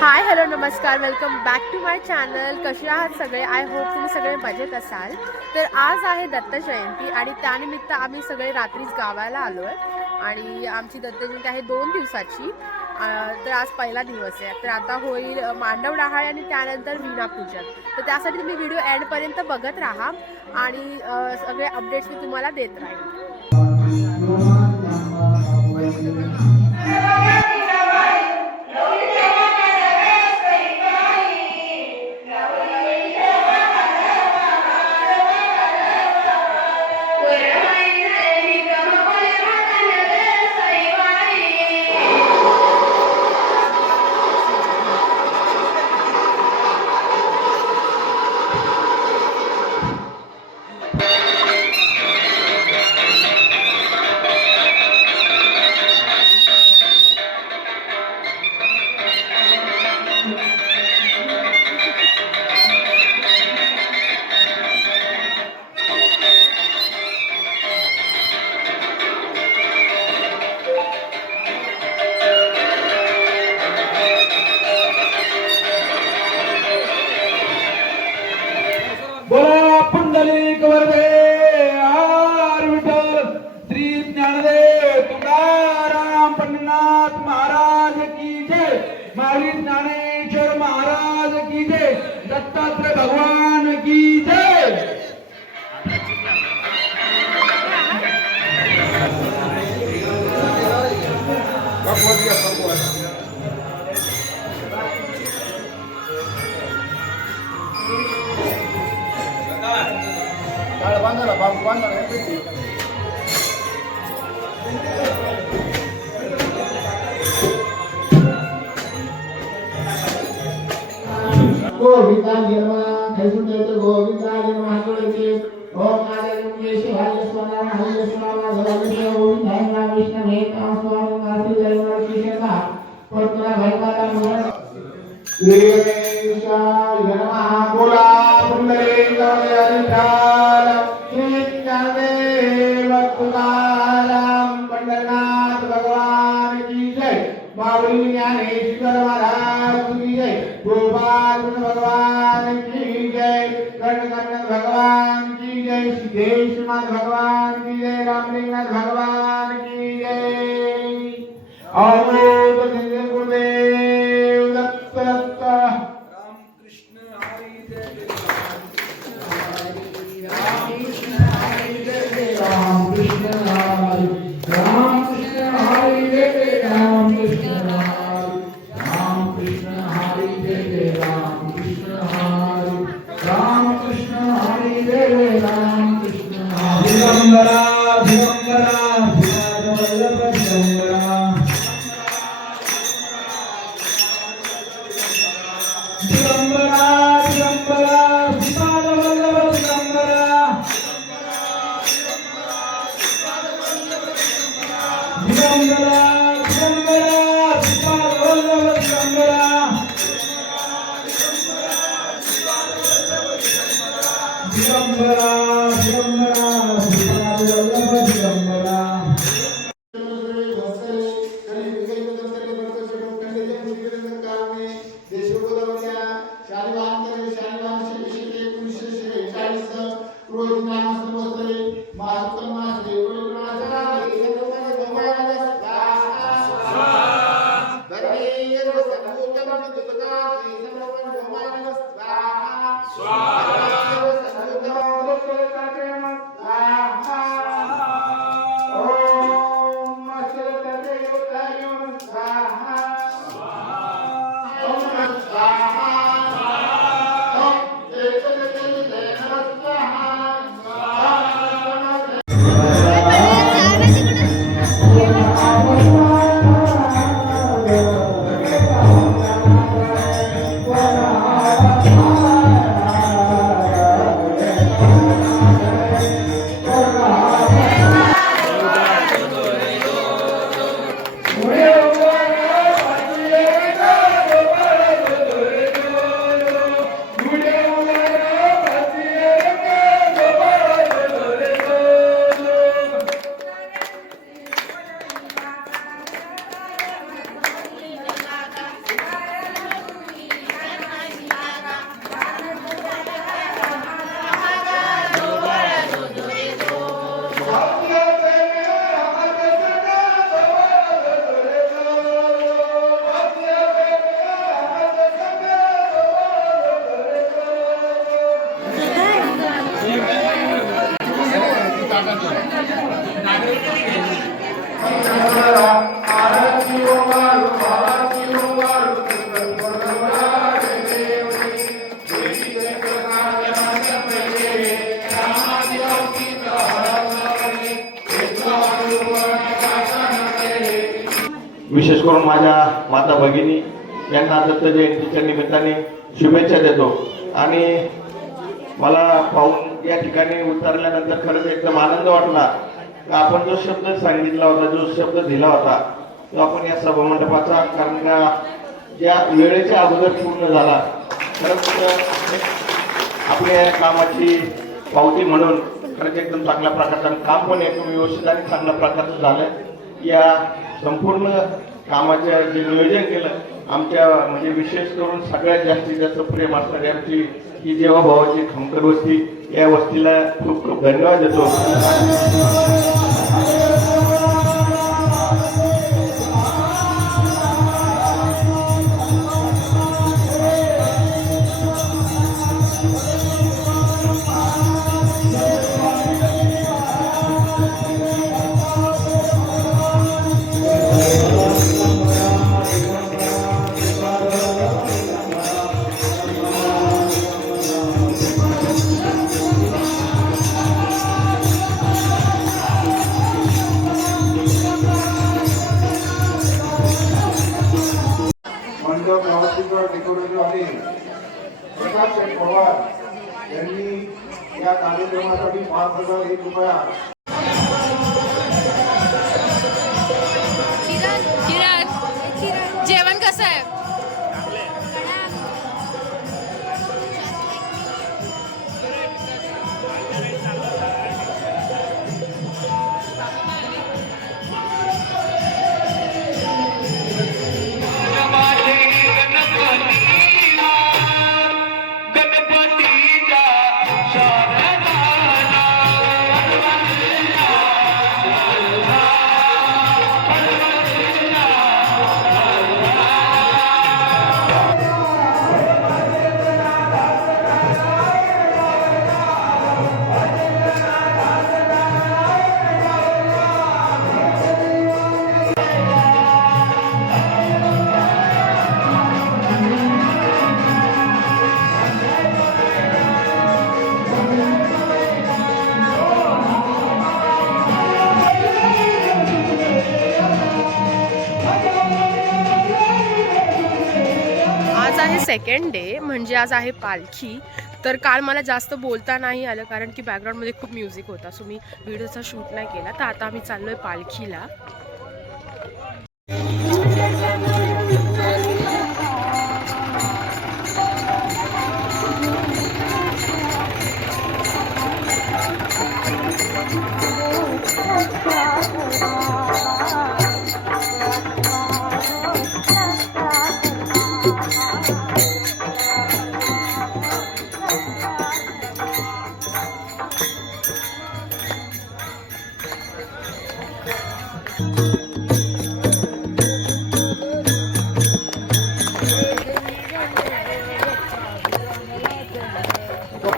हाय hello नमस्कार. Welcome back to my channel कसे आहात सगळे? आय होप तुम्ही सगळे मजेत असाल. तर आज आहे दत्त जयंती आणि त्यानिमित्त आम्ही सगळे रात्रीच गावाला आलो आहे आणि आमची दत्त जयंती आहे दोन दिवसाची. तर आज पहिला दिवस आहे. तर आता होईल मांडव डहाळ आणि त्यानंतर वीणा पूजन. तर त्यासाठी तुम्ही व्हिडिओ एंडपर्यंत बघत राहा. आणि सगळे अपडेट्स मी तुम्हाला देत राहील गोविंदा जन्म खैसून द्यायचं गोविंदा जन्म हातोडायचे ओम नारायण शिवाय स्वरा हरी स्वरा गोविंद गोविंद हरी नाम विष्णू हे काम स्वामी मासी जय मासी शका परतरा भरताला मुला देवेशाय नमः శివంబరా శివంబరా Will विशेष करून माझ्या माता भगिनी यांना दत्त जयंतीच्या निमित्ताने शुभेच्छा देतो. आणि मला पाहून या ठिकाणी उतरल्यानंतर खरंच एकदम आनंद वाटला. आपण जो शब्द सांगितला होता जो शब्द दिला होता तो आपण या सभामंडपाचा कारण का या वेळेच्या अगोदर पूर्ण झाला खरंच आपल्या या कामाची पावती म्हणून खरंच एकदम चांगल्या प्रकारचं काम पण एकदम व्यवस्थित आणि चांगल्या प्रकारचं झालं या संपूर्ण कामाचं जे नियोजन केलं आमच्या म्हणजे विशेष करून सगळ्यात जास्तीत जास्त प्रेम असणारी आमची ही देवाभावाची खमकर वस्ती या वस्तीला खूप खूप धन्यवाद देतो. कार्यक्रमासाठी पाच हजार एक रुपया सेकंड डे म्हणजे आज आहे पालखी. तर काल मला जास्त बोलता नाही आलं कारण की बॅकग्राऊंडमध्ये खूप म्युझिक होता. सो मी व्हिडिओचा शूट नाही केला. तर आता आम्ही चाललो आहे पालखीला.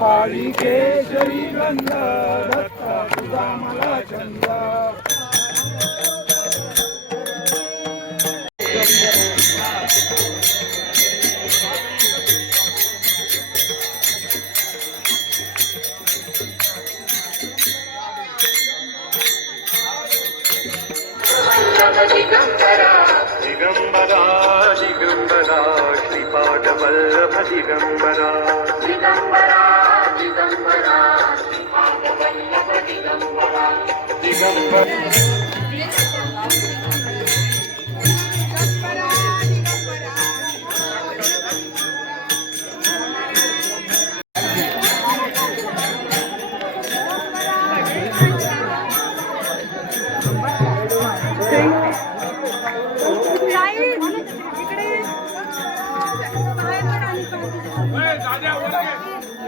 कपाळी केशरी गंध दत्ता तुझा मला चंद दिगंबरा दिगंबरा श्रीपाद वल्लभ दिगंबरा म्हणजे मला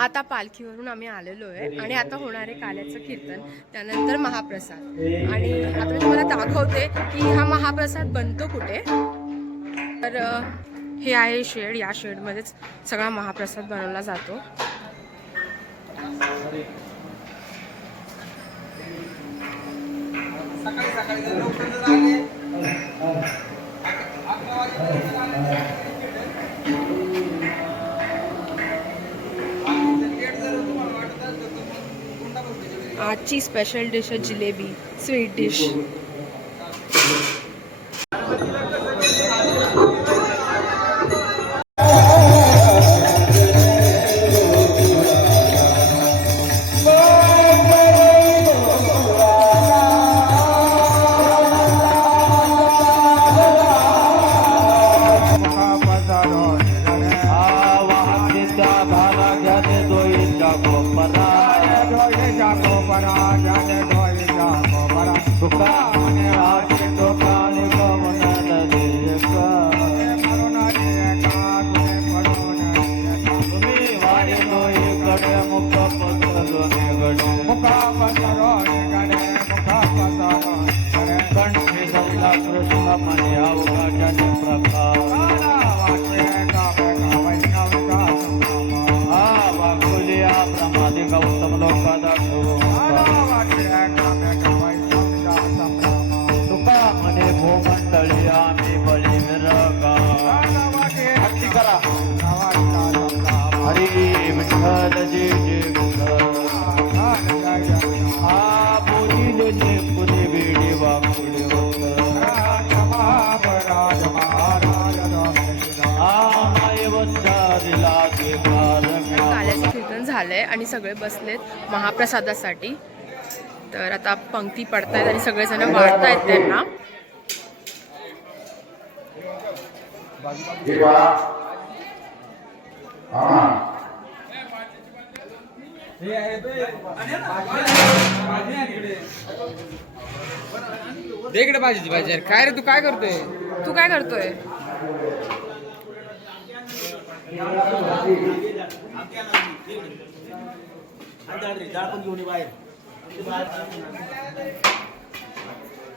आता पालखीवरून आम्ही आलेलो आहे आणि आता होणार आहे काल्याचं कीर्तन त्यानंतर महाप्रसाद. आणि आता मी तुम्हाला दाखवते की हा महाप्रसाद बनतो कुठे. तर हे आहे शेड या शेडमध्येच सगळा महाप्रसाद बनवला जातो. आजची स्पेशल डिश आहे जिलेबी स्वीट डिश कीर्तन झालंय आणि सगळे बसलेत महाप्रसादासाठी. तर आता पंक्ती पडतायत आणि सगळेजण वाढतायत त्यांना. इकडे पाहिजे पाहिजे काय रे तू काय करतोय? तू काय करतोय?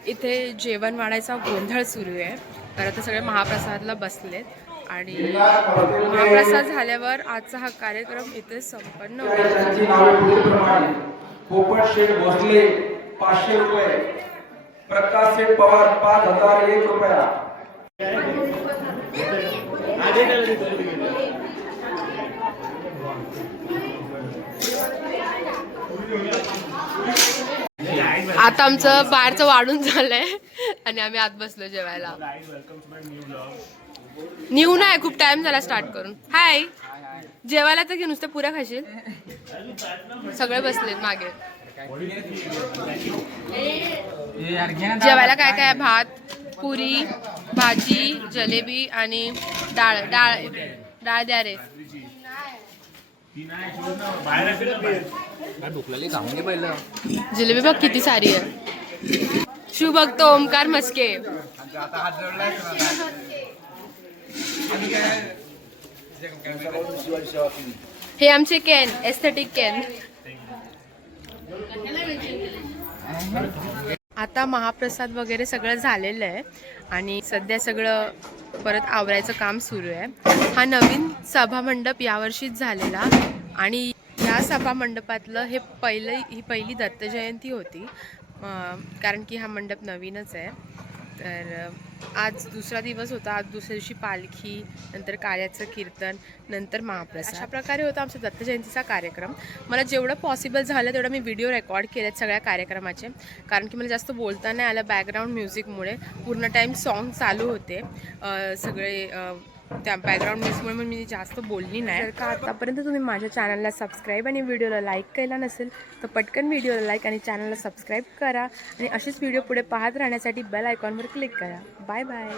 इथे जेवण वाढायचा गोंधळ सुरू आहे. तर आता सगळे महाप्रसादला बसलेत. आणि महाप्रसाद झाल्यावर आजचा हा कार्यक्रम इथे संपन्न पोपट शेठ भोसले पाचशे रुपये. प्रकाश शेठ पवार पाच हजार एक रुपया. आता आमचं बाहेरचं वाढून झालंय आणि आम्ही आत बसलो जेवायला. न्यू नाही खूप टाइम झाला स्टार्ट करून. हाय जेवायला तर घे नुसत्या पुऱ्या खाशील. सगळे बसलेत मागे. जेवायला काय काय? आहे? भात पुरी भाजी जलेबी आणि डाळ. डाळ डाळ द्या रे. जिलेबी बघ किती सारी आहे. शिव बघतो ओमकार मस्के हे आमचे कॅन एस्थेटिक कॅन आता महाप्रसाद वगैरे सगळं झालेलं आहे आणि सध्या सगळं परत आवरायचं काम सुरू आहे. हा नवीन सभामंडप यावर्षीच झालेला आणि या सभामंडपातलं हे पहिलं ही पहिली दत्तजयंती होती. कारण की हा मंडप नवीनच आहे. तर आज दुसरा दिवस होता. आज दुसऱ्या दिवशी पालखी नंतर काळ्याचं कीर्तन नंतर महाप्रसाद. अशा प्रकारे होता आमचा दत्त जयंतीचा कार्यक्रम. मला जेवढं पॉसिबल झालं तेवढं मी व्हिडिओ रेकॉर्ड केलेत सगळ्या कार्यक्रमाचे. कारण की मला जास्त बोलता नाही आलं बॅकग्राऊंड म्युझिकमुळे पूर्ण टाईम सॉन्ग चालू होते. सगळे त्या बॅकग्राऊंड मिसमुळे मग मी जास्त बोलली नाही. तर का आतापर्यंत तुम्ही माझ्या चॅनलला सबस्क्राईब आणि व्हिडिओला लाईक केला नसेल तर पटकन व्हिडिओला लाईक आणि चॅनलला सबस्क्राईब करा आणि असेच व्हिडिओ पुढे पाहत राहण्यासाठी बेल आयकॉनवर क्लिक करा. Bye bye